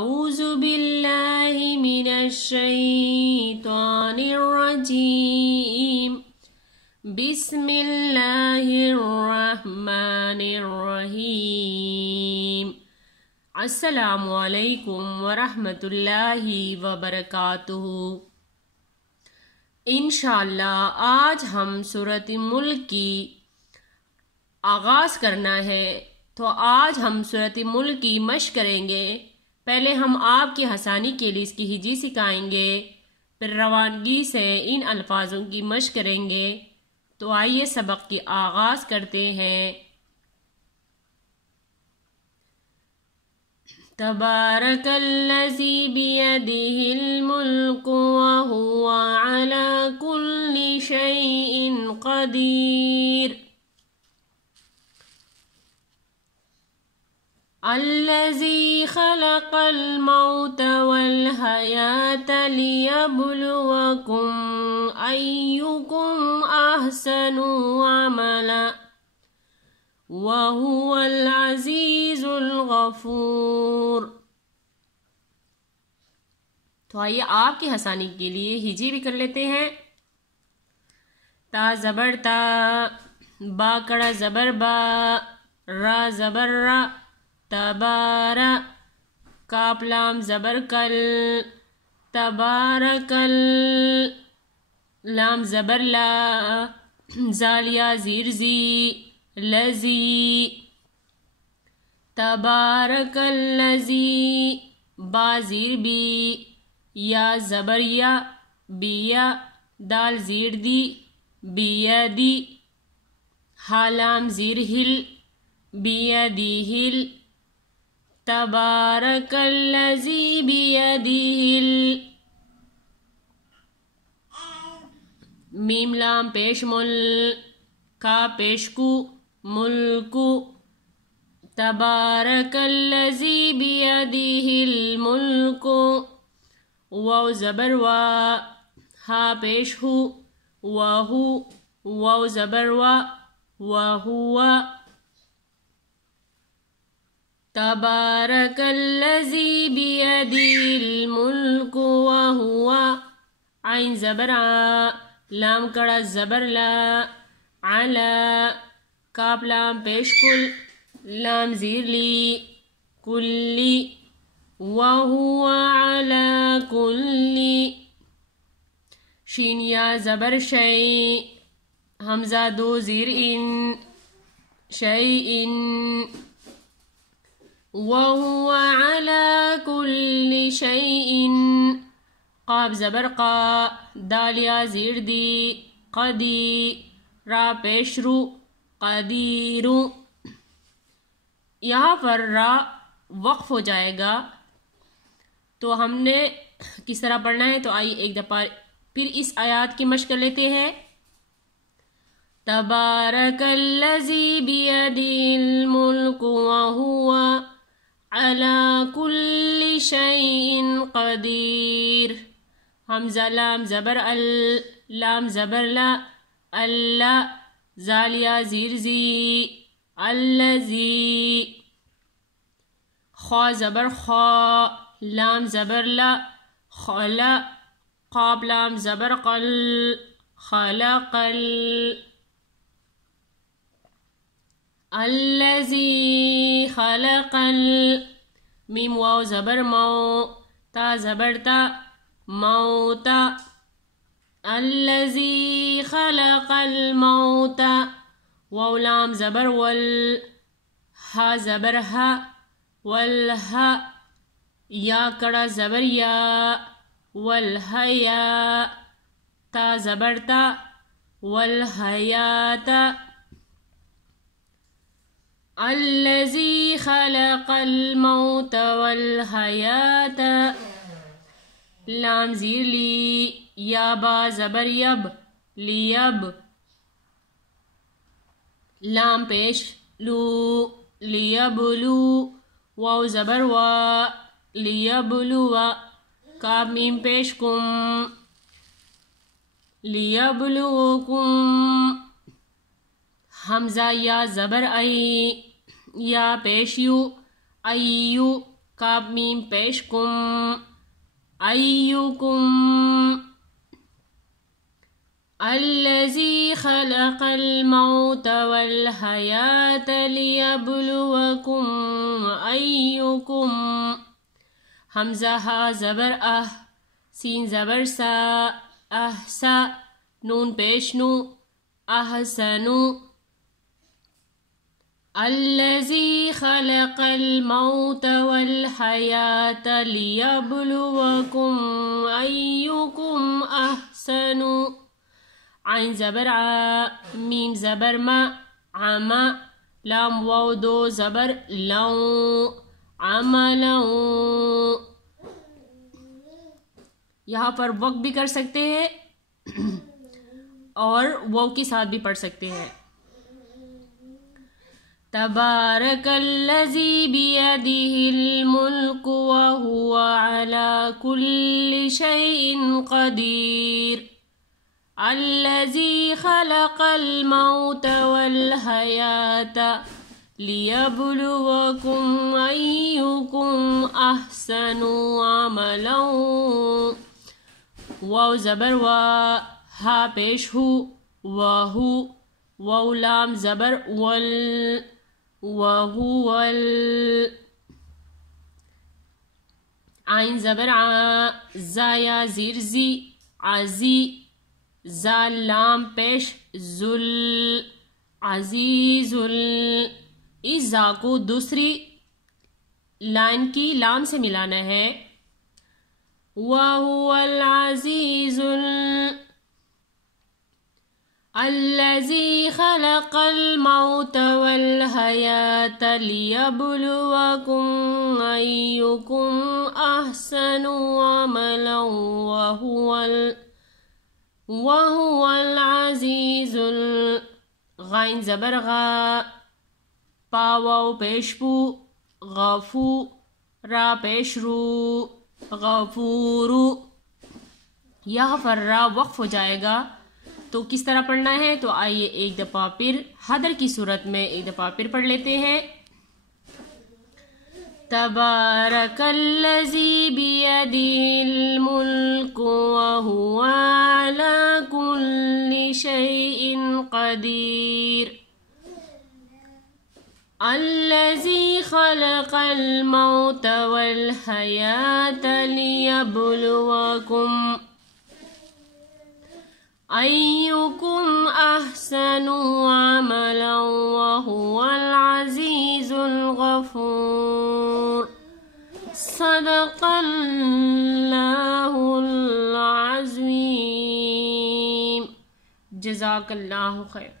اعوذ باللہ من الشیطان الرجیم بسم اللہ الرحمن الرحیم السلام علیکم ورحمۃ اللہ وبرکاتہ۔ انشاءاللہ آج ہم سورۃ ملک کی آغاز کرنا ہے، تو آج ہم سورۃ ملک کی مشق کریں گے۔ پہلے ہم آپ کی آسانی کے لیے اس کی ہجی سکھائیں گے، پھر روانگی سے ان الفاظوں کی مشق کریں گے۔ تو آئیے سبق کی آغاز کرتے ہیں۔ تبارک الذی بیدہ الملک وہو علی کل شیء قدیر الذی خلق الموت والحیاة لیبلوکم ایکم احسن عملا وَهُوَ الْعَزِيزُ الْغَفُورُ۔ تو آئیے آپ کی آسانی کے لیے ہجی بھی کر لیتے ہیں۔ تا زبر تا، با کڑا زبر با، را زبر را، تبارا، کاف لام زبر کل، تبارکل، لام زبر لا، زالیا زیر زی، لذی، تبارک اللذی، با زیر بی، یا زبر یا، بیا، دال زیر دی، بیدی، حالام زیر ہل، بیدی ہل، تبارک اللذی بیدی ہل، میم لام پیش مل، کا پیشکو، ملکو، تبارک اللذی بیدہ الملک، واو زبر وا، ہا پیش ہو، وہو، واو زبر وا، وہو، تبارک اللذی بیدہ الملک وہو، عین زبر آ، لام کڑا زبر لا، علا، کاف لام پیش کل، لام زیر لی، کلی، وہو علا کلی، شین یا زبر شئی، حمزہ دو زیر ان، شیئن، وہو علا کلی شیئن، قاف زبر قا، دالیا زیر دی، قدی، را پیش رو، قدیرو۔ یہاں پر را وقف ہو جائے گا، تو ہم نے کس طرح پڑھنا ہے؟ تو آئیے ایک دفعہ پھر اس آیات کی مشق کر لیتے ہیں۔ تبارک الذی بیدہ الملک وہو علی کل شیء قدیر، حمزہ لام زبر ال، لام زبر لا، اللہ، زالیا زیر زی، الذی، خوا زبر خوا، لام زبر لا، خلا، قاف لام زبر قل، خلقل، الذی خلقل، میم واو زبر مو، تا زبر تا، موتا، الذی خلق الموت، واو لام زبر ول، ہا زبر ہا، والہا، یا کڑا زبر یا، والحیا، تا زبر تا، والحیات، الذی خلق الموت والحیات، لام زیر لی، یا با زبر یب، لیب، لام پیش لو، لیبلو، واو زبر وا، لیبلو، کاف میم پیش کم، لیبلوکم، حمزہ یا زبر ای، یا پیش یو، ایو، کاف میم پیش کم ایکم الذی خلق الموت والحیات لیبلوکم ایکم حمزہ ہا زبر سین زبر سا احسا نون پیش نو احسنو الذی خلق الموت والحیات لیبلوکم ایکم احسن عین زبر ع میم زبر ما عما لام واو دو زبر لو عملو یہاں پر وقت بھی کر سکتے ہیں اور واو کے ساتھ بھی پڑھ سکتے ہیں. تبارک الذی بیدہ الملک وہو علی کل شیء قدیر الذی خلق الموت والحیات لیبلوکم ایکم احسن عملا واو زبر وا ہا پیش ہو وہو واو لام زبر ول وہو عین زبر ع زایا زیر زی عزی زال لام پیش ذل عزیز اس زا کو دوسری لائن کی لام سے ملانا ہے. وَهُوَ الْعَزِيزُ الَّذِي خَلَقَ الْمَوْتَ وَالْحَيَاةَ لِيَبْلُوَكُمْ أَيُّكُمْ أَحْسَنُ عَمَلًا وَهُوَ الْعَزِيزُ غائن زبر غا پا واو پیش پو غفو را پیش رو غفورو. یہاں پر را وقف ہو جائے گا تو کس طرح پڑھنا ہے؟ تو آئیے ایک دفعہ پھر حدر کی صورت میں ایک دفعہ پھر پڑھ لیتے ہیں. تبارک الذی بیدہ الملک وہو علی کل شیء قدیر الذی خلق الموت والحیاة لیبلوکم ایکم احسن عملا وہو العزیز الغفور. صدق اللہ العظیم. جزاک اللہ خیر.